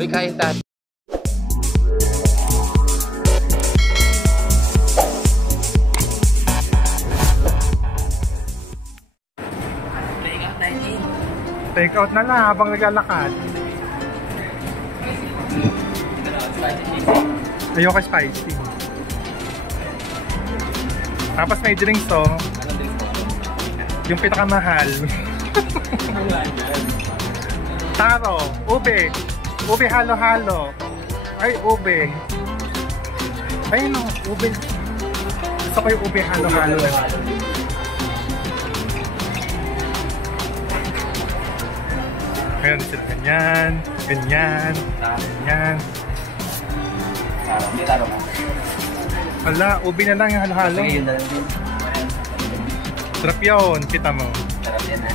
Uy, kain tayo. Take out na lang habang naglalakad. Ayoko spicy. Tapos may drinks to. Yung pinakamahal. Taro, ube. Ube halo-halo. Ay, ube. Ay no, ube. Gusto ko yung ube halo-halo na. Ngayon sila ganyan, ganyan, ganyan. Wala, ubi na lang yung halo-halo. Sarap yun, kita mo. Sarap yan ha.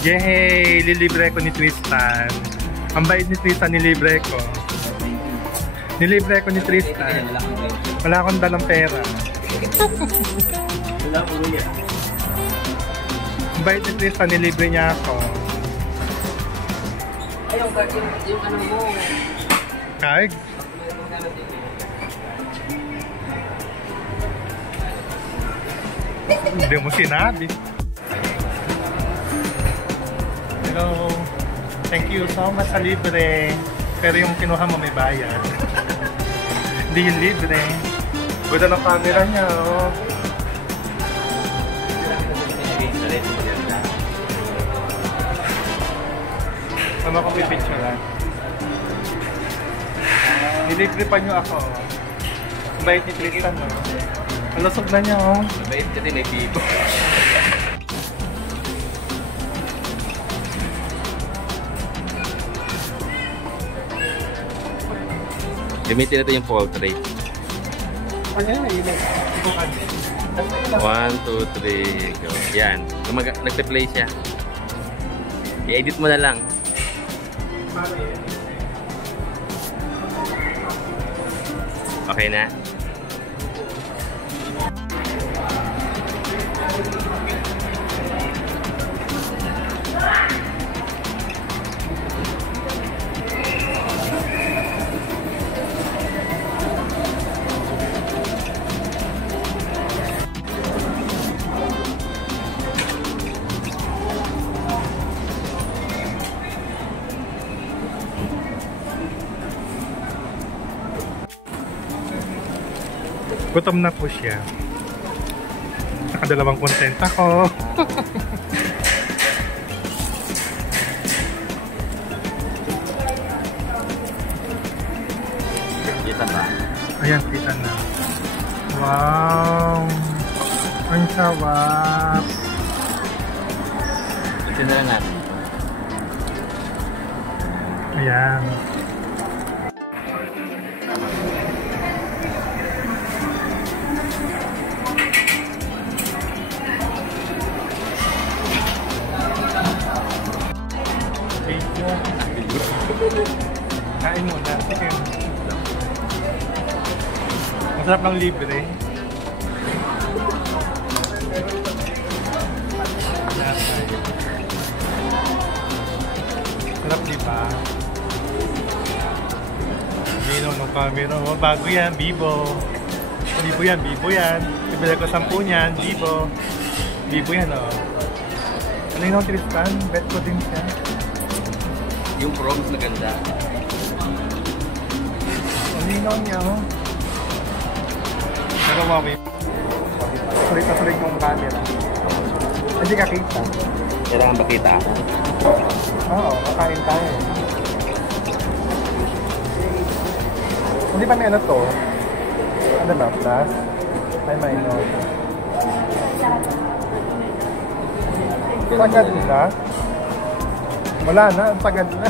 Yehey! Lilibre ko ni Tristan. Ang bait ni Tristan, nilibre ko. Nilibre ko ni Tristan. Wala akong dalang pera. Ang bait ni Tristan, nilibre niya ako. Ay, yung ano mo. Kaig? Hindi mo sinabi. Hello. Thank you so much sa libre. Pero yung kinuha mo may bayad. Hindi yung libre. Ganda ng camera niya, oh. Ano ko pipicture lang? Nilibre pa niyo ako. Bait ni Tristan, no? Ang lusog na niya, oh. Bait kasi may bibo. Gamitin natin yung portrait. Ayan, ayun. 1, 2, 3, go. Yan. Nagpe-play siya. I-edit mo na lang. Okay na? Gutom na po siya. Nakadalawang content ako. Kita ba? Ayan, kita na. Wow! Ang sarap! Ito na lang natin. Ayan. Kain muna. Sige. Masarap ng libre. Sarap diba? Ginaw ng camera mo. Bago yan, Bibo. Bibo yan, Bibo yan. Ibigay ko 10 niyan, Bibo. Bibo yan, oh. Ano yun, Tristan? Bet ko din siya. Yung proms na ganda. Ang linaw niya, oh. Pero mami, sulit na sulit yung camera. Hindi ka kita. Kailangan ba kita ako? Oo, makain tayo. Hindi ba may ano to? Ano ba? Plus? May minus. Sagad na? Wala na, ang sagad na.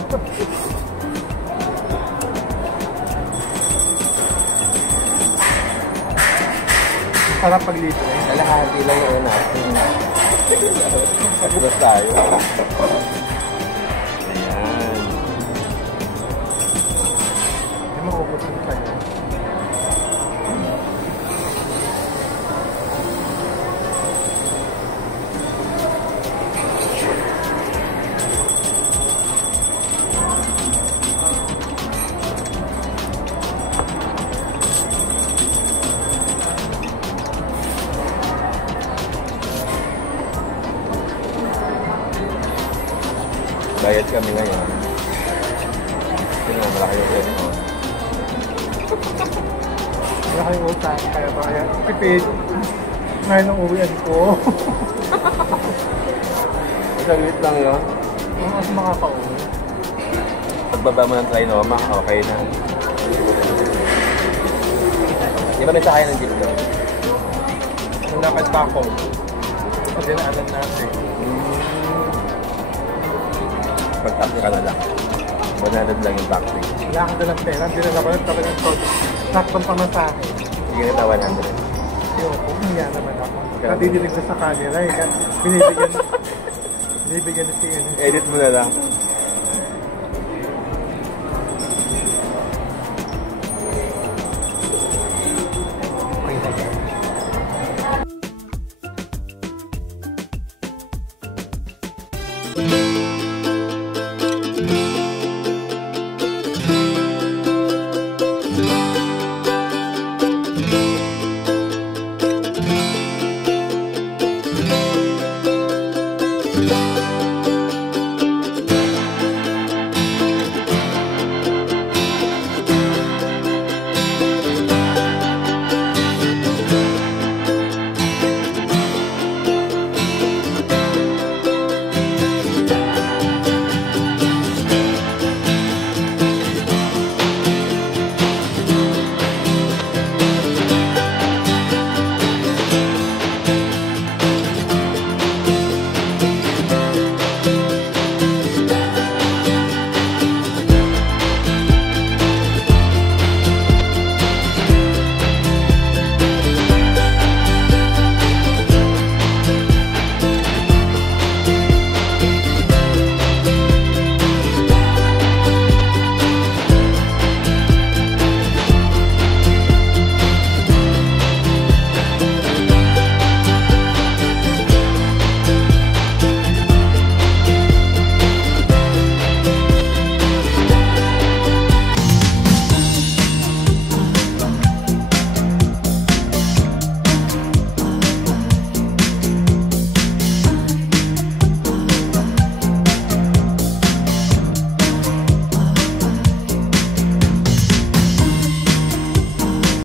Sarap paglito eh. Kalahati lang yung natin. Pagbulas tayo. Ayan. Hindi mo ubusin sa'yo. kami ngayon. Kasi nga, malaki yung rent mo. Malaki yung utang, kaya tipid. Ngayon ang uwian ko. Isang lit lang yun. Mas makaka-uwi. Pagbaba mo ng Trinoma, okay na. Di ba may sakay ng jeep doon? Nalakad pa ako. Sa dinaanan natin. Pag-taxi ka na lang. 100 lang yung taxi. Wala akong dalang pera. Dinala ko lang tabi ng todo. Sakpan pa man sa akin. Sige na 100. Ayoko, hiya naman ako. Nadidinig ko sa camera eh. Binibigyan ni si Edit mo na lang.